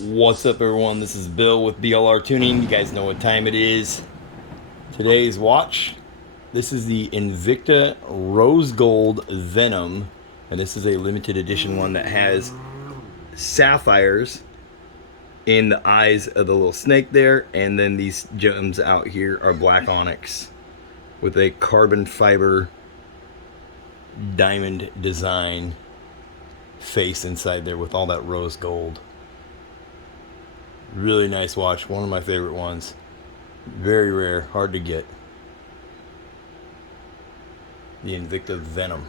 What's up, everyone? This is Bill with BLR Tuning. You guys know what time it is. Today's watch. This is the Invicta Rose Gold Venom, and this is a limited edition one that has sapphires in the eyes of the little snake there, and then these gems out here are black onyx with a carbon fiber diamond design face inside there with all that rose gold. Really nice watch, one of my favorite ones. Very rare, hard to get. The Invicta Venom.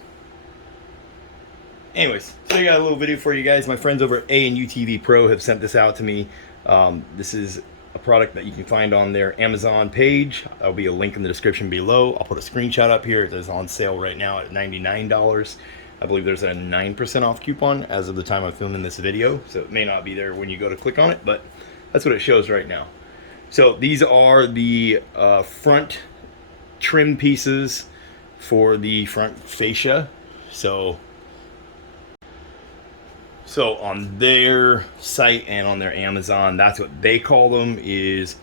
Anyways, so I got a little video for you guys. My friends over at UTV Pro have sent this out to me. This is a product that you can find on their Amazon page. There'll be a link in the description below. I'll put a screenshot up here. It is on sale right now at $99. I believe there's a 9% off coupon as of the time I'm filming this video, so it may not be there when you go to click on it, but that's what it shows right now. So these are the front trim pieces for the front fascia. So on their site and on their Amazon, that's what they call them, is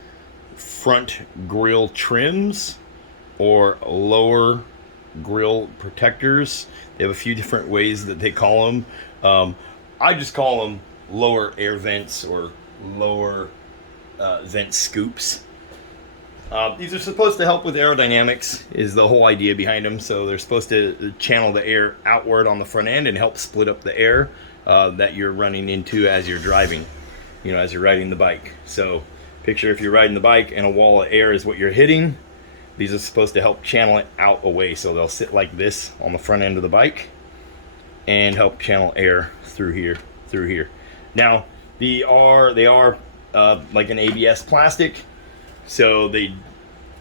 front grille trims or lower grille protectors. They have a few different ways that they call them. I just call them lower air vents or lower vent scoops. These are supposed to help with aerodynamics, is the whole idea behind them. So they're supposed to channel the air outward on the front end and help split up the air that you're running into as you're driving, as you're riding the bike. So picture if you're riding the bike and a wall of air is what you're hitting. These are supposed to help channel it out away. So they'll sit like this on the front end of the bike and help channel air through here. Now they are like an ABS plastic, so they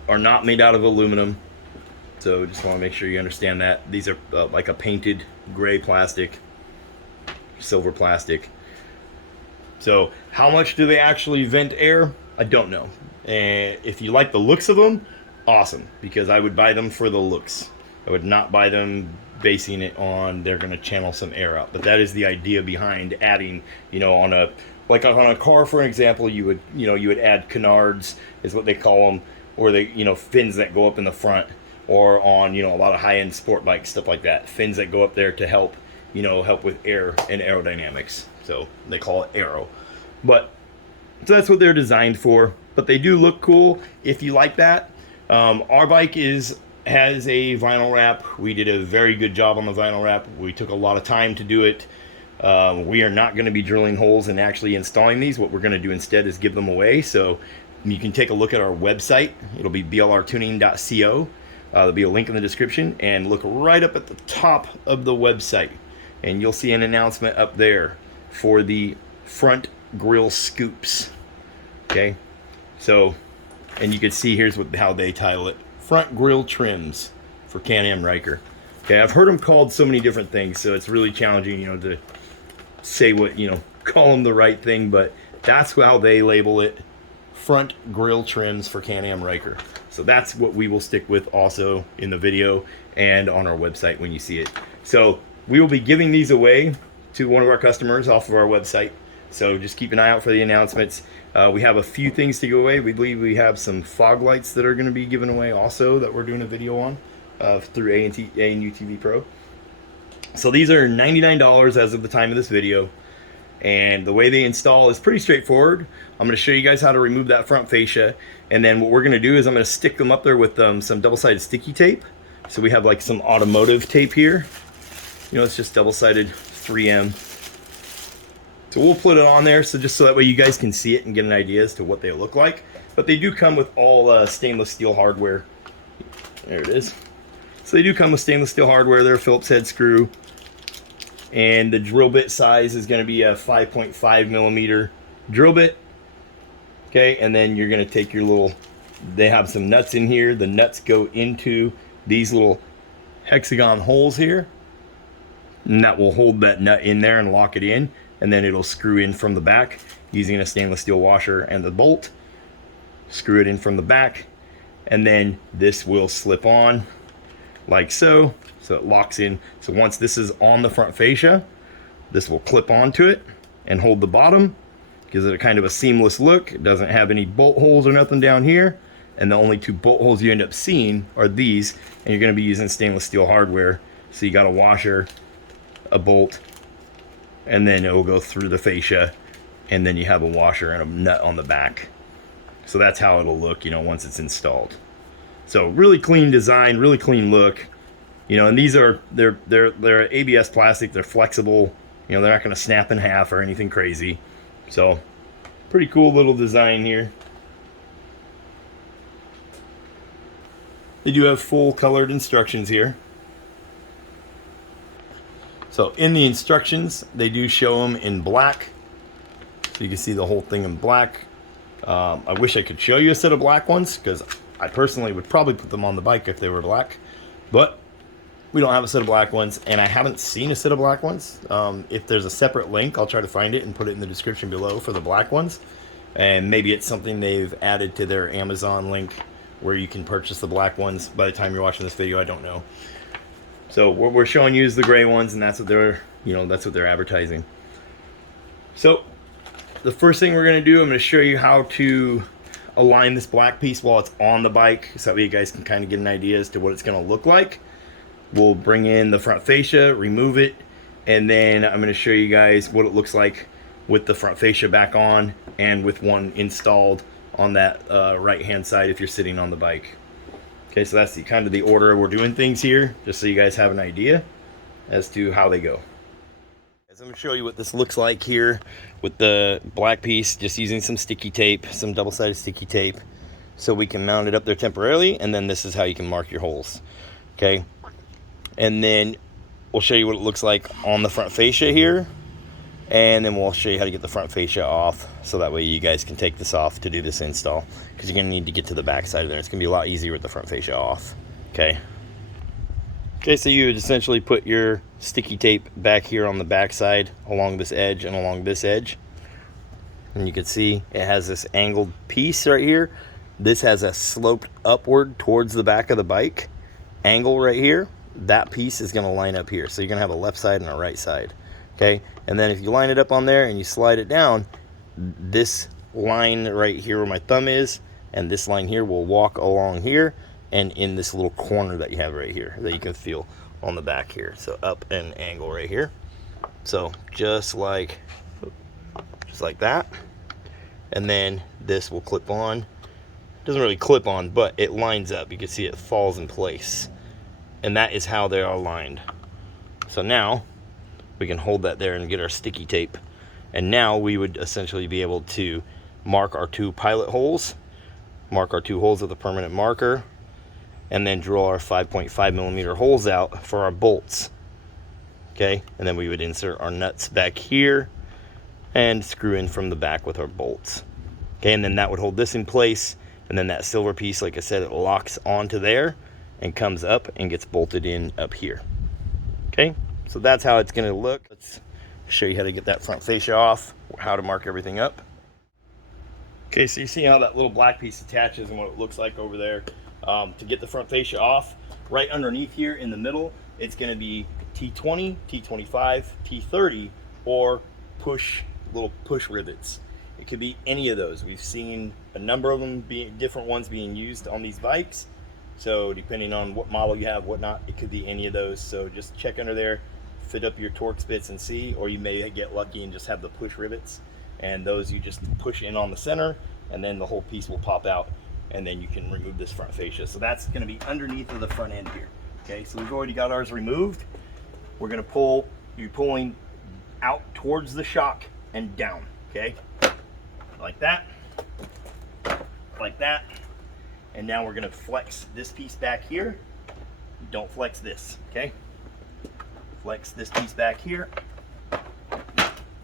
are not made out of aluminum. So just want to make sure you understand that. These are like a painted gray plastic, silver plastic. So how much do they actually vent air? I don't know. And if you like the looks of them, awesome, because I would buy them for the looks. I would not buy them basing it on they're going to channel some air out. But that is the idea behind adding, on a car, for example, you would add canards, is what they call them, or fins that go up in the front, or on a lot of high-end sport bikes, stuff like that, fins that go up there to help with air and aerodynamics. So they call it aero. But so that's what they're designed for. But they do look cool if you like that. Our bike has a vinyl wrap. We did a very good job on the vinyl wrap. We took a lot of time to do it. We are not going to be drilling holes and actually installing these. What we're going to do instead is give them away. So you can take a look at our website. It'll be BLRTUNING.TECH. There'll be a link in the description, and look right up at the top of the website, and you'll see an announcement up there for the front grille scoops. Okay, so, and you can see here's how they title it: front grille trims for Can-Am RYKER. Okay, I've heard them called so many different things, so it's really challenging, to say what, call them the right thing, but that's how they label it: front grille trims for Can-Am RYKER. So that's what we will stick with also in the video and on our website when you see it. So we will be giving these away to one of our customers off of our website. So just keep an eye out for the announcements. We have a few things to give away. We believe we have some fog lights that are going to be given away also that we're doing a video on through UTV Pro. So these are $99 as of the time of this video. And the way they install is pretty straightforward. I'm going to show you guys how to remove that front fascia. And then what we're going to do is I'm going to stick them up there with some double-sided sticky tape. So we have like some automotive tape here. It's just double-sided 3M. So we'll put it on there so that way you guys can see it and get an idea as to what they look like. But they do come with all stainless steel hardware. There it is. So they do come with stainless steel hardware. They're a Phillips head screw. And the drill bit size is going to be a 5.5 millimeter drill bit. Okay, and then you're going to take your little, they have some nuts in here. The nuts go into these little hexagon holes here. And that will hold that nut in there and lock it in. And then it'll screw in from the back using a stainless steel washer and the bolt. Screw it in from the back. And then this will slip on like so. So it locks in. So once this is on the front fascia, this will clip onto it and hold the bottom. Gives it a kind of a seamless look. It doesn't have any bolt holes or nothing down here. And the only two bolt holes you end up seeing are these. And you're going to be using stainless steel hardware. So you got a washer, a bolt, and then it will go through the fascia. And then you have a washer and a nut on the back. So that's how it'll look, you know, once it's installed. So really clean design, really clean look. You know, and these are, they're ABS plastic. They're flexible. You know, they're not going to snap in half or anything crazy. So, pretty cool little design here. They do have full colored instructions here. So, in the instructions, they do show them in black. So you can see the whole thing in black. I wish I could show you a set of black ones, because I personally would probably put them on the bike if they were black. But we don't have a set of black ones, and I haven't seen a set of black ones. If there's a separate link, I'll try to find it and put it in the description below for the black ones. And maybe it's something they've added to their Amazon link where you can purchase the black ones. By the time you're watching this video, I don't know. So what we're showing you is the gray ones, and that's what they're, you know, that's what they're advertising. So the first thing we're going to do, I'm going to show you how to align this black piece while it's on the bike, so that you guys can kind of get an idea as to what it's going to look like. We'll bring in the front fascia, remove it, and then I'm going to show you guys what it looks like with the front fascia back on and with one installed on that right hand side if you're sitting on the bike. Okay, so that's kind of the order we're doing things here, just so you guys have an idea as to how they go. So I'm going to show you what this looks like here with the black piece, just using some sticky tape, some double-sided sticky tape, so we can mount it up there temporarily, and then this is how you can mark your holes. Okay. And then we'll show you what it looks like on the front fascia here. And then we'll show you how to get the front fascia off, so that way you guys can take this off to do this install. Because you're going to need to get to the back side of there. It's going to be a lot easier with the front fascia off. Okay. Okay, so you would essentially put your sticky tape back here on the back side along this edge and along this edge. And you can see it has this angled piece right here. This has a sloped upward towards the back of the bike angle right here. That piece is going to line up here. So you're going to have a left side and a right side. Okay. And then if you line it up on there and you slide it down, this line right here where my thumb is and this line here will walk along here and in this little corner that you have right here that you can feel on the back here. So up and angle right here. So just like that. And then this will clip on. It doesn't really clip on, but it lines up. You can see it falls in place. And that is how they are aligned. So now we can hold that there and get our sticky tape. And now we would essentially be able to mark our two pilot holes, mark our two holes with a permanent marker, and then drill our 5.5 millimeter holes out for our bolts. Okay, and then we would insert our nuts back here and screw in from the back with our bolts. Okay, and then that would hold this in place, and then that silver piece, like I said, it locks onto there and comes up and gets bolted in up here. Okay, so that's how it's going to look. Let's show you how to get that front fascia off, how to mark everything up. Okay, so you see how that little black piece attaches and what it looks like over there. To get the front fascia off, right underneath here in the middle, it's going to be T20, T25, T30, or little push rivets. It could be any of those. We've seen a number of them, different ones being used on these bikes. So depending on what model you have, whatnot, it could be any of those. So just check under there, fit up your torque spits and see, or you may get lucky and just have the push rivets. And those you just push in on the center, and then the whole piece will pop out, and then you can remove this front fascia. So that's going to be underneath of the front end here. Okay, so we've already got ours removed. We're going to pull, you're pulling out towards the shock and down. Okay, like that, like that. And now we're going to flex this piece back here. Don't flex this, okay? Flex this piece back here,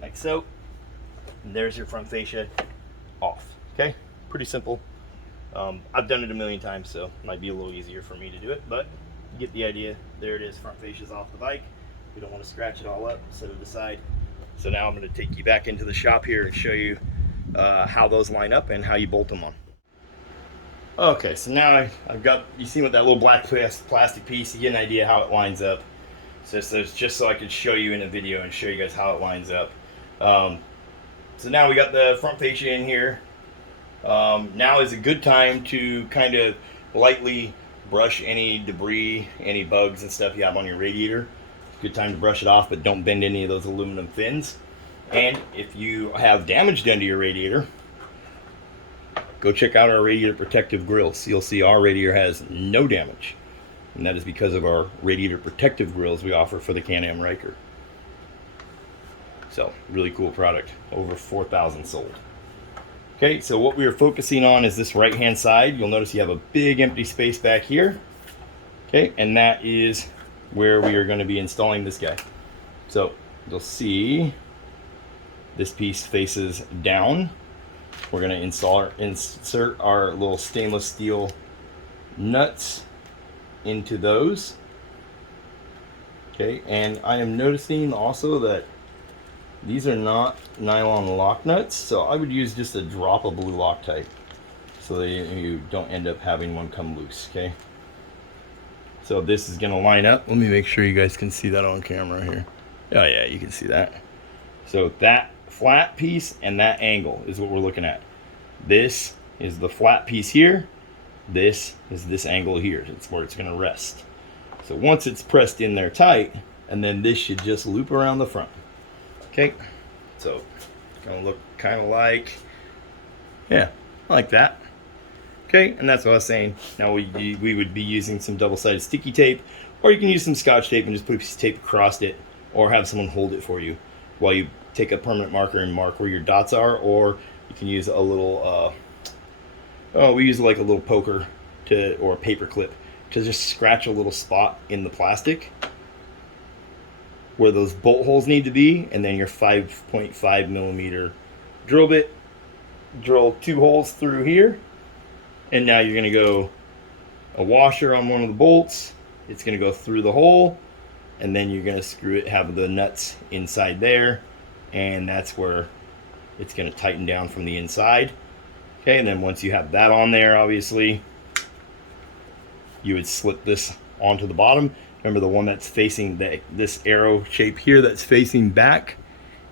like so. And there's your front fascia off, okay? Pretty simple. I've done it a million times, so it might be a little easier for me to do it, but you get the idea. There it is, front fascia's off the bike. We don't want to scratch it all up, set it aside. So now I'm going to take you back into the shop here and show you how those line up and how you bolt them on. Okay, so now I've got, you see with that little black plastic piece, you get an idea how it lines up. So it's just so I could show you in a video and show you guys how it lines up. So now we got the front fascia in here. Now is a good time to kind of lightly brush any debris, any bugs and stuff you have on your radiator. Good time to brush it off, but don't bend any of those aluminum fins. And if you have damage done to your radiator, go check out our radiator protective grills. You'll see our radiator has no damage, and that is because of our radiator protective grills we offer for the Can-Am RYKER. So really cool product, over 4,000 sold. Okay, so what we are focusing on is this right hand side. You'll notice you have a big empty space back here. Okay, and that is where we are going to be installing this guy. So you'll see this piece faces down. We're going to insert our little stainless steel nuts into those. Okay, and I am noticing also that these are not nylon lock nuts, so I would use just a drop of blue Loctite so that you don't end up having one come loose. Okay, so this is going to line up. Let me make sure you guys can see that on camera here. Oh yeah, you can see that. So that flat piece and that angle is what we're looking at. This is the flat piece here. This is this angle here. It's where it's going to rest. So once it's pressed in there tight, and then this should just loop around the front. Okay, so it's going to look kind of like, yeah, like that. Okay, and that's what I was saying. Now we would be using some double-sided sticky tape, or you can use some Scotch tape and just put a piece of tape across it, or have someone hold it for you while you take a permanent marker and mark where your dots are, or you can use a little, we use like a little poker or a paper clip to just scratch a little spot in the plastic where those bolt holes need to be, and then your 5.5 millimeter drill bit, drill 2 holes through here, and now you're going to go a washer on one of the bolts. It's going to go through the hole, and then you're going to screw it, have the nuts inside there, and that's where it's going to tighten down from the inside. Okay, and then once you have that on there, obviously you would slip this onto the bottom. Remember, the one that's facing this arrow shape here that's facing back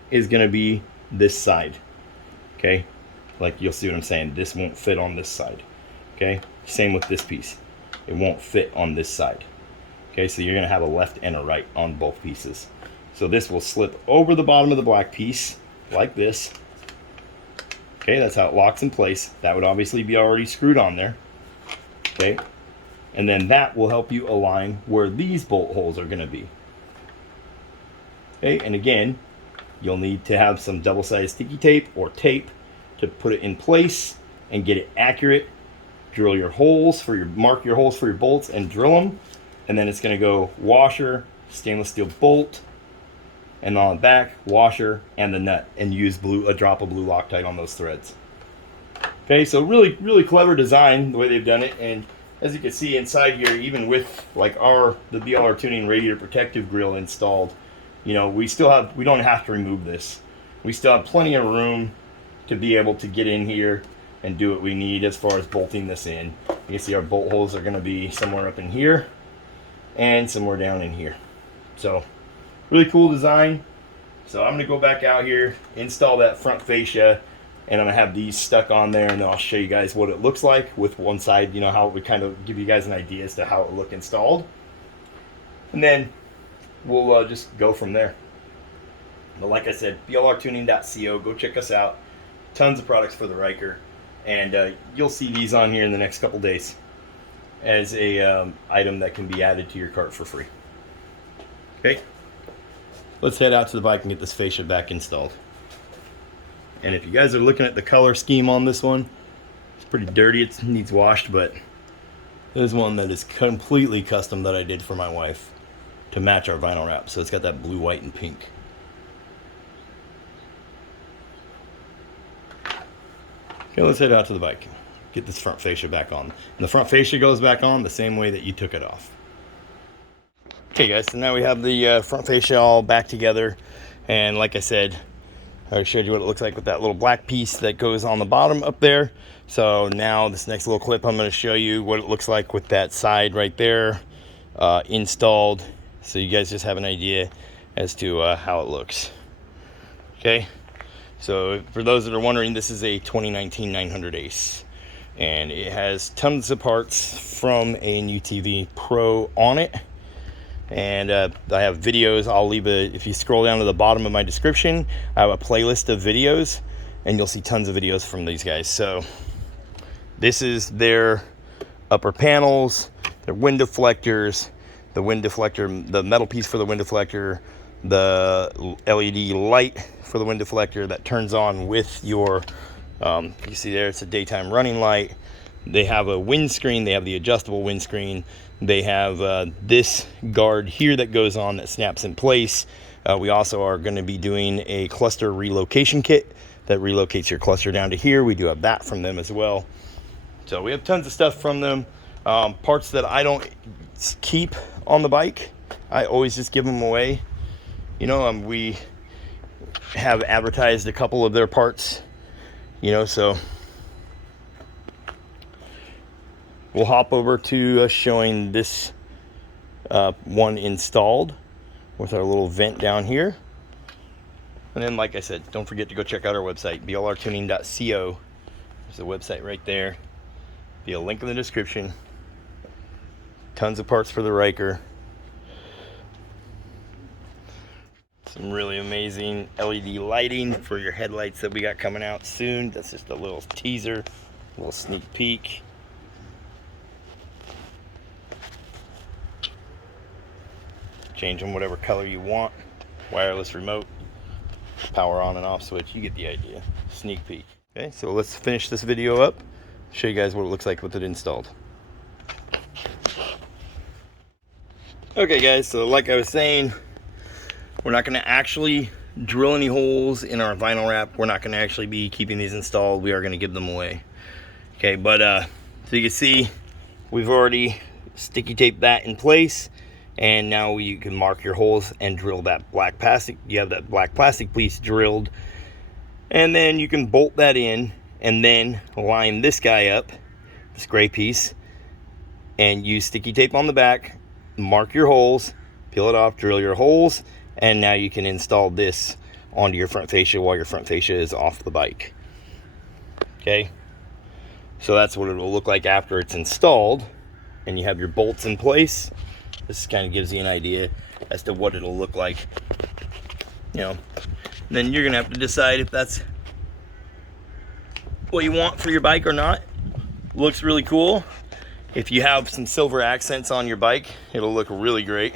is going to be this side. Okay, like you'll see what I'm saying. This won't fit on this side. Okay, same with this piece. It won't fit on this side. Okay, so you're going to have a left and a right on both pieces. So this will slip over the bottom of the black piece like this. Okay, that's how it locks in place. That would obviously be already screwed on there. Okay, and then that will help you align where these bolt holes are going to be. Okay, and again, you'll need to have some double-sided sticky tape or tape to put it in place and get it accurate. Drill your holes for your, mark your holes for your bolts and drill them. And then it's going to go washer, stainless steel bolt, and on the back, washer, and the nut, and use a drop of blue Loctite on those threads. Okay, so really, really clever design the way they've done it. And as you can see inside here, even with like the BLR Tuning Radiator Protective Grill installed, you know, we don't have to remove this. We still have plenty of room to be able to get in here and do what we need as far as bolting this in. You can see our bolt holes are going to be somewhere up in here and somewhere down in here. So really cool design. So I'm going to go back out here, install that front fascia, and I'm going to have these stuck on there, and then I'll show you guys what it looks like with one side, you know, how it would kind of give you guys an idea as to how it would look installed. And then we'll just go from there. But like I said, BLRTUNING.TECH, go check us out. Tons of products for the RYKER, and you'll see these on here in the next couple days as a item that can be added to your cart for free. Okay, let's head out to the bike and get this fascia back installed. And if you guys are looking at the color scheme on this one, it's pretty dirty, it needs washed, but there's one that is completely custom that I did for my wife to match our vinyl wrap. So it's got that blue, white, and pink. Okay, let's head out to the bike, get this front fascia back on. And the front fascia goes back on the same way that you took it off. Okay guys, so now we have the front fascia all back together, and like I said, I showed you what it looks like with that little black piece that goes on the bottom up there. So now this next little clip, I'm going to show you what it looks like with that side right there installed, so you guys just have an idea as to how it looks. Okay, So for those that are wondering, this is a 2019 900 Ace, and it has tons of parts from a UTV Pro on it. And I have videos. I'll leave if you scroll down to the bottom of my description, I have a playlist of videos, and you'll see tons of videos from these guys. So this is their upper panels, their wind deflectors, the metal piece for the wind deflector, the LED light for the wind deflector that turns on with your, you see there, it's a daytime running light. They have a windscreen, they have the adjustable windscreen. They have this guard here that goes on that snaps in place. We also are going to be doing a cluster relocation kit that relocates your cluster down to here. We do have that from them as well. So we have tons of stuff from them. Parts that I don't keep on the bike, I always just give them away. You know, we have advertised a couple of their parts, you know, so we'll hop over to showing this one installed with our little vent down here. And then, like I said, don't forget to go check out our website, BLRTUNING.TECH. There's a website right there. Be a link in the description. Tons of parts for the RYKER. Some really amazing LED lighting for your headlights that we got coming out soon. That's just a little teaser, a little sneak peek. Change them whatever color you want. Wireless remote, power on and off switch. You get the idea. Sneak peek. Okay, so let's finish this video up. Show you guys what it looks like with it installed. Okay guys, so like I was saying, we're not going to actually drill any holes in our vinyl wrap. We're not going to actually be keeping these installed. We are going to give them away. Okay, but so you can see we've already sticky taped that in place, and now you can mark your holes and drill that black plastic. You have that black plastic piece drilled, and then you can bolt that in and then line this guy up, this gray piece, and use sticky tape on the back, mark your holes, peel it off, drill your holes, and now you can install this onto your front fascia while your front fascia is off the bike. Okay, so that's what it will look like after it's installed and you have your bolts in place. This kind of gives you an idea as to what it'll look like, you know. Then you're gonna have to decide if that's what you want for your bike or not. Looks really cool. If you have some silver accents on your bike, it'll look really great.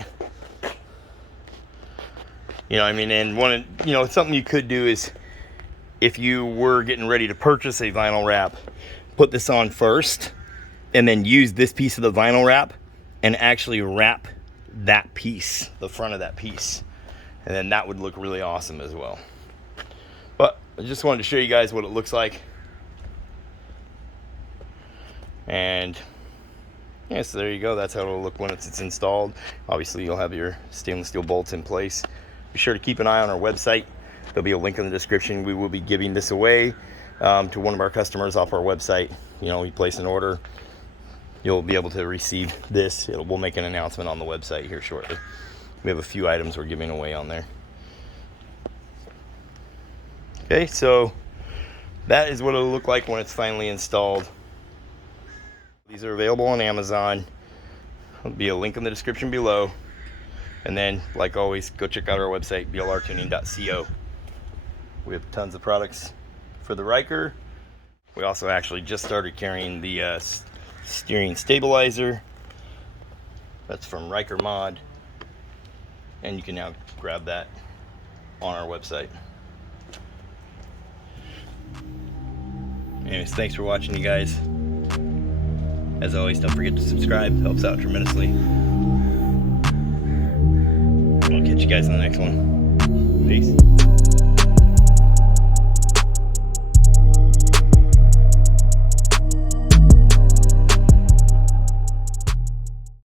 You know, I mean, and something you could do is, if you were getting ready to purchase a vinyl wrap, put this on first, and then use this piece of the vinyl wrap and actually wrap that piece, the front of that piece, and then that would look really awesome as well. But I just wanted to show you guys what it looks like. And yeah, so there you go. That's how it'll look when it's installed. Obviously, you'll have your stainless steel bolts in place. Be sure to keep an eye on our website. There'll be a link in the description. We will be giving this away to one of our customers off our website. You know, you place an order, you'll be able to receive this. We'll make an announcement on the website here shortly. We have a few items we're giving away on there. Okay, so that is what it'll look like when it's finally installed. These are available on Amazon. There'll be a link in the description below. And then, like always, go check out our website, BLRTUNING.TECH. We have tons of products for the RYKER. We also actually just started carrying the steering stabilizer. That's from RYKER Mod. And you can now grab that on our website. Anyways, thanks for watching, you guys. As always, don't forget to subscribe. Helps out tremendously. I'll catch you guys in the next one. Peace.